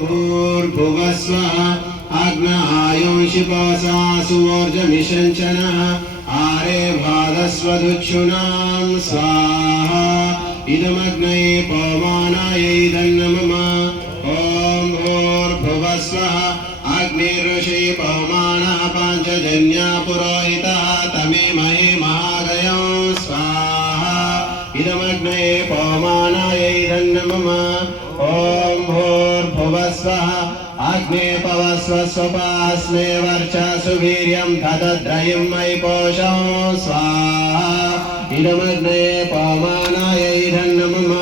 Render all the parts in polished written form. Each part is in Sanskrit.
भूर्भुवः स्वः आग्नेयायुंशिपासा सुवर्जमिषञ्चनः आरे भादस्वदुच्छुनां स्वाहा इदमग्नये पवमानाय इदन्नमम ॐ भूर्भुवः स्वः अग्निर्ऋषि पवमानः पाञ्चजन्या पुरोहितः तमेमहे महागयं स्वाहा इदमग्नये पवमानाय इदन्नमम ॐ भूर्भुवः स्वः अग्ने पवस्व स्वपास्मे वर्चसु वीर्यं ददद्रयिं मयि पोषं स्वाहा इदमग्नये पवमानाय इदन्नमम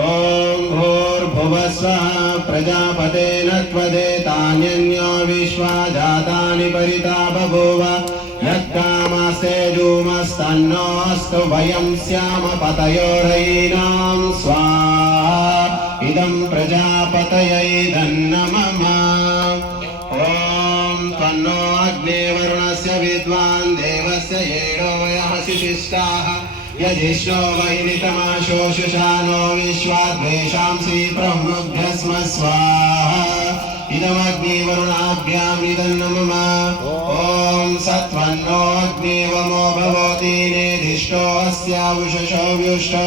ॐ भूर्भुवः स्वः प्रजापतेन त्वदेतान्यन्यो विश्वा जातानि परिता बभूव यत्कामस्तेजोमस्तन्नोऽस्तु वयं स्याम पतयोरयीनां स्वाहा इदं प्रजापतये धन्नमः ॐ तन्नो अग्ने वरुणस्य विद्वान् देवस्य येडो वयहसि शिष्टाः यजिष्ठो वैनितमाशोषुषानो विश्वाद्वेषांसि प्रमुग्धस्म स्वाहा इदमग्निवरुणाभ्यामिदन्नमः ॐ सत्वन्नो अग्निवमो भवति नेदिष्टो अस्यावुषशो व्युष्टो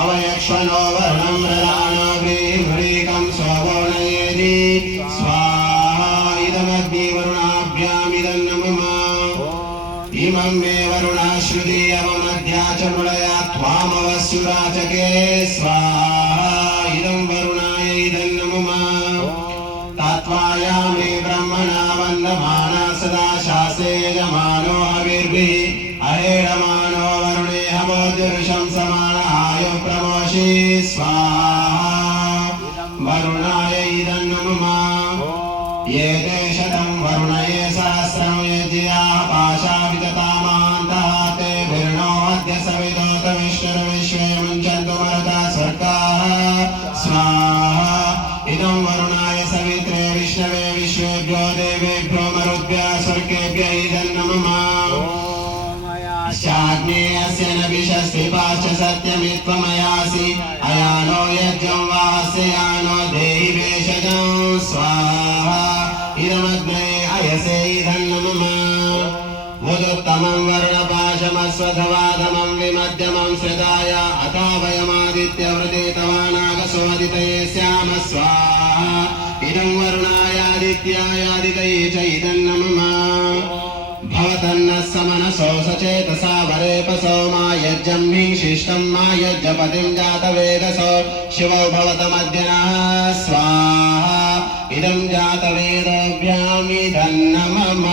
अवयक्ष्मणो वर्णं रराणो व्रीह्रीकं स्ववोणयेति स्वाहा इदमग्निवरुणाभ्यामिदन्नमः इमं मे वरुणाश्रुति अवमध्या च मुळया त्वामवस्युराचके स्वाहा इदं वरुणाय इदन्नमः तत्त्वायामे ब्रह्मणा वन्दमाना सदा शासे यजमानो हविर्भिः अहेडमानो वरुणे हवोर्जुषं समानाय प्रमोषि स्वाहा वरुणाय इदन्नमः ये ते शतं वरुणये सहस्रं यज्ञाः पाशा विदतामान्तः ते विर्णो अद्य सवितोत विष्णुर्विश्वे मुञ्चन्तु मरुता स्वर्गाः स्वाहा इदं वरुणाय सवित्रे विष्णवे विश्वेभ्यो देवेभ्यो मरुद्भ्यः स्वर्गेभ्यः इदन्नमः शाग्नेयस्य न विशस्ति पाश्च सत्यमित्वमयासि अयानो यज्ञं वास्य यानो देहि भेषजं स्वाहा इदमग्ने अयसे इदन्नमः मुदुत्तमं वर्णपाशमस्वधवाधमं विमध्यमं श्रदाय अथावयमादित्यवृतीतवानागसोदितये स्याम स्वाहा इदं वरुणायादित्याय आदितये च इदन्नमः भवतन्नः समनसो सचेतसा वरेपसो मा यज्ञं हिंशिष्टं मा यज्ञपतिं जातवेदसो शिवो भवतमद्यनः स्वाहा इदं जातवेदोऽभ्यामिदन्नमः